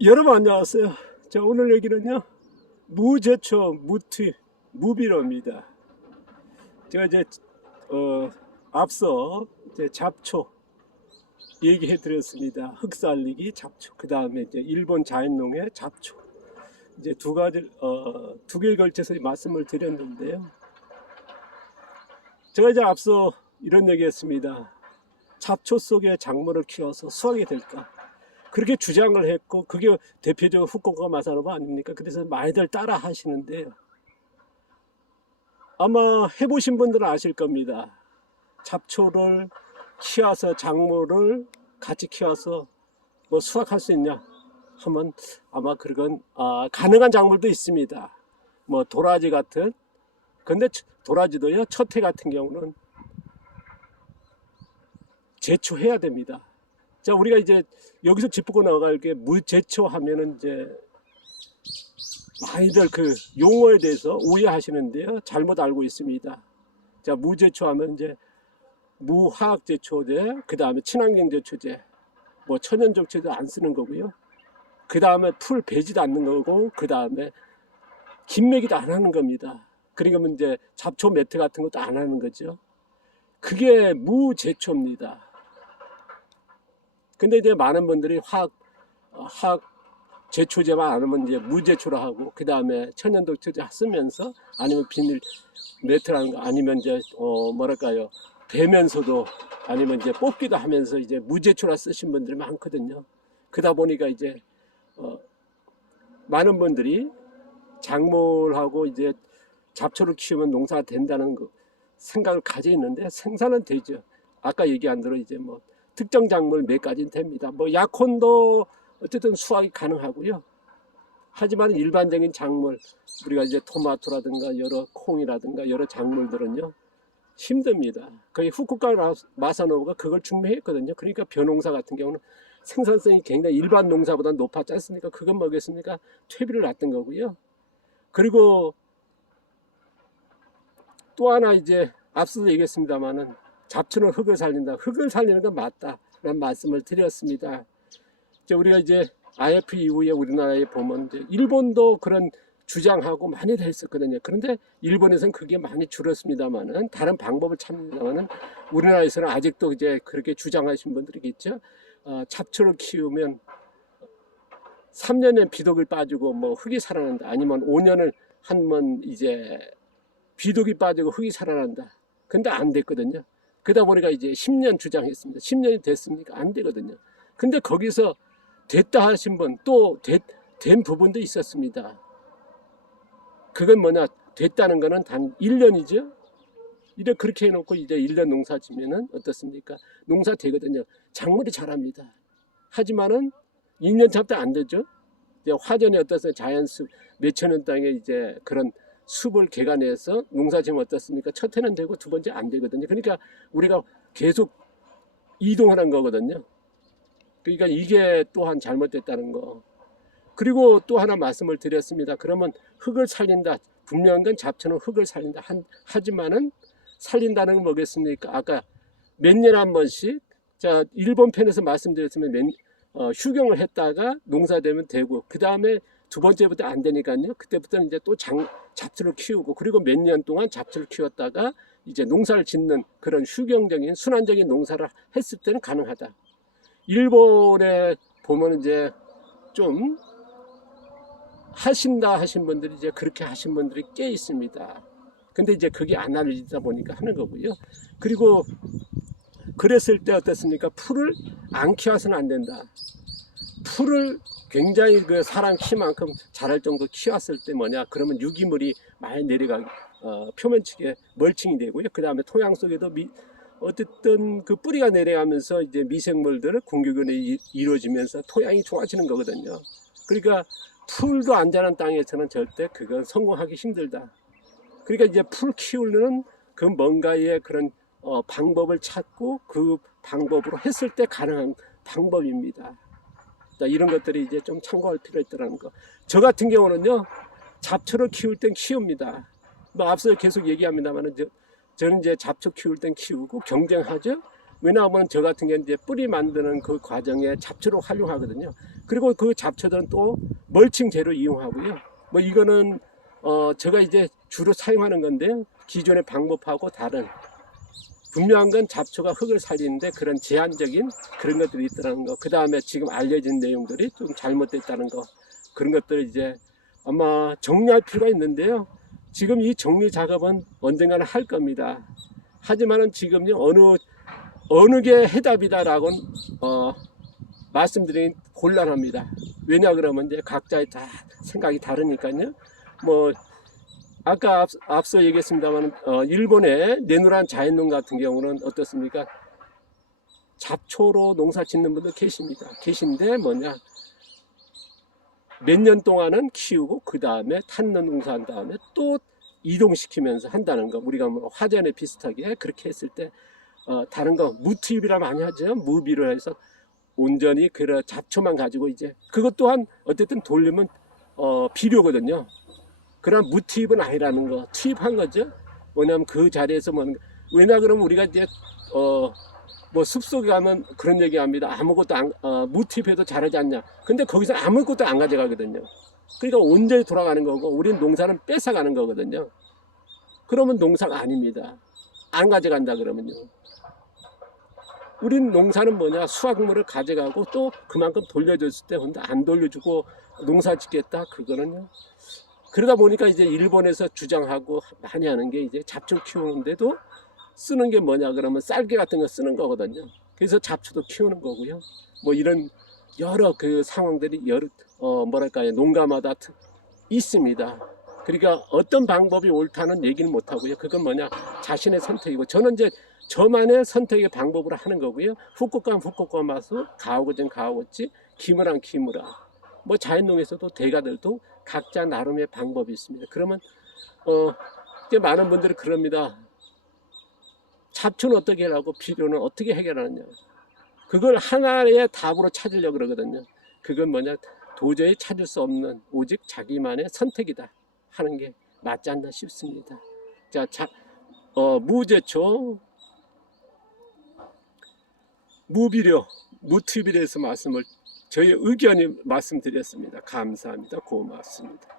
여러분 안녕하세요. 자 오늘 얘기는요 무제초 무티 무비로입니다. 제가 이제 어, 앞서 이제 잡초 얘기해 드렸습니다. 흙살리기 잡초 그 다음에 이제 일본 자연농의 잡초 이제 두 가지 어, 두 개에 걸쳐서 말씀을 드렸는데요. 제가 이제 앞서 이런 얘기했습니다. 잡초 속에 작물을 키워서 수확이 될까? 그렇게 주장을 했고 그게 대표적으로 후쿠오카 마사노바 아닙니까? 그래서 많이들 따라 하시는데요. 아마 해보신 분들은 아실 겁니다. 잡초를 키워서 작물을 같이 키워서 뭐 수확할 수 있냐 하면 아마 그건 아, 가능한 작물도 있습니다. 뭐 도라지 같은 근데 도라지도요 첫해 같은 경우는 제초해야 됩니다. 자, 우리가 이제 여기서 짚고 나갈 게 무제초 하면은 이제 많이들 그 용어에 대해서 오해하시는데요. 잘못 알고 있습니다. 자, 무제초 하면 이제 무화학 제초제, 그 다음에 친환경 제초제, 뭐 천연적 제도 안 쓰는 거고요. 그 다음에 풀 베지도 않는 거고, 그 다음에 김매기도 안 하는 겁니다. 그러니까 이제 잡초 매트 같은 것도 안 하는 거죠. 그게 무제초입니다. 근데 이제 많은 분들이 화학, 어, 화학 제초제만 안 하면 이제 무제초로 하고, 그 다음에 천연독초제 쓰면서 아니면 비닐 매트라는 거 아니면 이제, 어, 뭐랄까요. 배면서도 아니면 이제 뽑기도 하면서 이제 무제초라 쓰신 분들이 많거든요. 그러다 보니까 이제, 어, 많은 분들이 작물하고 이제 잡초를 키우면 농사가 된다는 그 생각을 가지고 있는데 생산은 되죠. 아까 얘기한 대로 이제 뭐 특정 작물 몇 가지는 됩니다. 뭐 약혼도 어쨌든 수확이 가능하고요. 하지만 일반적인 작물 우리가 이제 토마토라든가 여러 콩이라든가 여러 작물들은요 힘듭니다. 거의 후쿠오카 마사노가 그걸 증명했거든요. 그러니까 벼농사 같은 경우는 생산성이 굉장히 일반 농사보다 높았지 않습니까? 그건 뭐겠습니까? 퇴비를 놨던 거고요. 그리고 또 하나 이제 앞서도 얘기했습니다만은 잡초는 흙을 살린다. 흙을 살리는 건 맞다라는 말씀을 드렸습니다. 이제 우리가 이제 IF 이후에 우리나라에 보면 일본도 그런 주장하고 많이 됐었거든요. 그런데 일본에서는 그게 많이 줄었습니다만은 다른 방법을 찾는다만은 우리나라에서는 아직도 이제 그렇게 주장하신 분들이겠죠. 어, 잡초를 키우면 3년에 비독이 빠지고 뭐 흙이 살아난다. 아니면 5년을 한 번 이제 비독이 빠지고 흙이 살아난다. 근데 안 됐거든요. 그러다 보니까 이제 10년 주장했습니다. 10년이 됐습니까? 안 되거든요. 근데 거기서 됐다 하신 분, 또 된 부분도 있었습니다. 그건 뭐냐, 됐다는 거는 단 1년이죠. 이래 그렇게 해놓고 이제 1년 농사 지면은 어떻습니까? 농사 되거든요. 작물이 자랍니다. 하지만은 2년 잡도 안 되죠. 이제 화전이 어떻습니까? 자연숲, 몇천 년 땅에 이제 그런 숲을 개간해서 농사 지으면 어떻습니까? 첫 해는 되고 두 번째 안 되거든요. 그러니까 우리가 계속 이동하는 거거든요. 그러니까 이게 또한 잘못됐다는 거. 그리고 또 하나 말씀을 드렸습니다. 그러면 흙을 살린다. 분명한 건 잡초는 흙을 살린다. 한, 하지만은 살린다는 건 뭐겠습니까? 아까 몇 년에 한 번씩 자 일본 편에서 말씀드렸으면 몇, 어, 휴경을 했다가 농사되면 되고 그 다음에 두 번째부터 안 되니까요. 그때부터는 이제 또 장, 잡초를 키우고 그리고 몇 년 동안 잡초를 키웠다가 이제 농사를 짓는 그런 휴경적인 순환적인 농사를 했을 때는 가능하다. 일본에 보면 이제 좀 하신다 하신 분들이 이제 그렇게 하신 분들이 꽤 있습니다. 근데 이제 그게 안 알려지다 보니까 하는 거고요. 그리고 그랬을 때 어떻습니까? 풀을 안 키워서는 안 된다. 풀을 굉장히 그 사람 키만큼 자랄 정도 키웠을 때 뭐냐? 그러면 유기물이 많이 내려가 어, 표면 측에 멀칭이 되고요. 그 다음에 토양 속에도 미, 어쨌든 그 뿌리가 내려가면서 이제 미생물들을 공격이 이루어지면서 토양이 좋아지는 거거든요. 그러니까 풀도 안 자란 땅에서는 절대 그건 성공하기 힘들다. 그러니까 이제 풀 키우는 그 뭔가의 그런 어, 방법을 찾고 그 방법으로 했을 때 가능한 방법입니다. 자, 이런 것들이 이제 좀 참고할 필요가 있더라는 거. 저 같은 경우는요, 잡초를 키울 땐 키웁니다. 뭐 앞서 계속 얘기합니다만은 저, 저는 이제 잡초 키울 땐 키우고 경쟁하죠. 왜냐하면 저 같은 경우는 이제 뿌리 만드는 그 과정에 잡초로 활용하거든요. 그리고 그 잡초들은 또 멀칭 재로 이용하고요. 뭐 이거는 어 제가 이제 주로 사용하는 건데 기존의 방법하고 다른 분명한 건 잡초가 흙을 살리는데 그런 제한적인 그런 것들이 있다는 거. 그 다음에 지금 알려진 내용들이 좀 잘못됐다는 거. 그런 것들을 이제 아마 정리할 필요가 있는데요. 지금 이 정리 작업은 언젠가는 할 겁니다. 하지만은 지금요 어느 어느 게 해답이다라고 어, 말씀드리긴 곤란합니다. 왜냐 그러면 이제 각자의 다 생각이 다르니까요. 뭐 아까 앞, 앞서 얘기했습니다만 어, 일본의 내누란 자연농 같은 경우는 어떻습니까? 잡초로 농사 짓는 분들 계십니다. 계신데 뭐냐 몇 년 동안은 키우고 그 다음에 탄년 농사한 다음에 또 이동시키면서 한다는 거 우리가 뭐 화전에 비슷하게 그렇게 했을 때 어, 다른 거 무투입이라 많이 하죠 무비로 해서 온전히 그 잡초만 가지고 이제 그것 또한 어쨌든 돌리면 어, 비료거든요 그런 무투입은 아니라는 거 투입한 거죠 뭐냐면 그 자리에서 뭐 왜냐 그러면 우리가 이제 어, 뭐 숲속에 가면 그런 얘기 합니다. 아무것도 안, 어, 무티입해도 자라지 않냐. 근데 거기서 아무것도 안 가져가거든요. 그러니까 온전히 돌아가는 거고, 우린 농사는 뺏어가는 거거든요. 그러면 농사가 아닙니다. 안 가져간다 그러면요. 우린 농사는 뭐냐, 수확물을 가져가고 또 그만큼 돌려줬을 때, 근데 안 돌려주고 농사 짓겠다? 그거는요. 그러다 보니까 이제 일본에서 주장하고 많이 하는 게 이제 잡초 키우는데도 쓰는 게 뭐냐 그러면 쌀개 같은 거 쓰는 거거든요. 그래서 잡초도 키우는 거고요. 뭐 이런 여러 그 상황들이 여러 어 뭐랄까요 농가마다 트- 있습니다. 그러니까 어떤 방법이 옳다는 얘기는 못 하고요. 그건 뭐냐 자신의 선택이고 저는 이제 저만의 선택의 방법으로 하는 거고요. 후쿠간 후쿠간 마수 가오고전 가오고치 기무랑 기무라 뭐 자연농에서도 대가들도 각자 나름의 방법이 있습니다. 그러면 어 이제 많은 분들이 그럽니다. 잡초는 어떻게 하고 비료는 어떻게 해결하느냐. 그걸 하나의 답으로 찾으려고 그러거든요. 그건 뭐냐. 도저히 찾을 수 없는 오직 자기만의 선택이다 하는 게 맞지 않나 싶습니다. 자, 자 어, 무제초, 무비료, 무투비료에서 말씀을 저희 의견이 말씀드렸습니다. 감사합니다. 고맙습니다.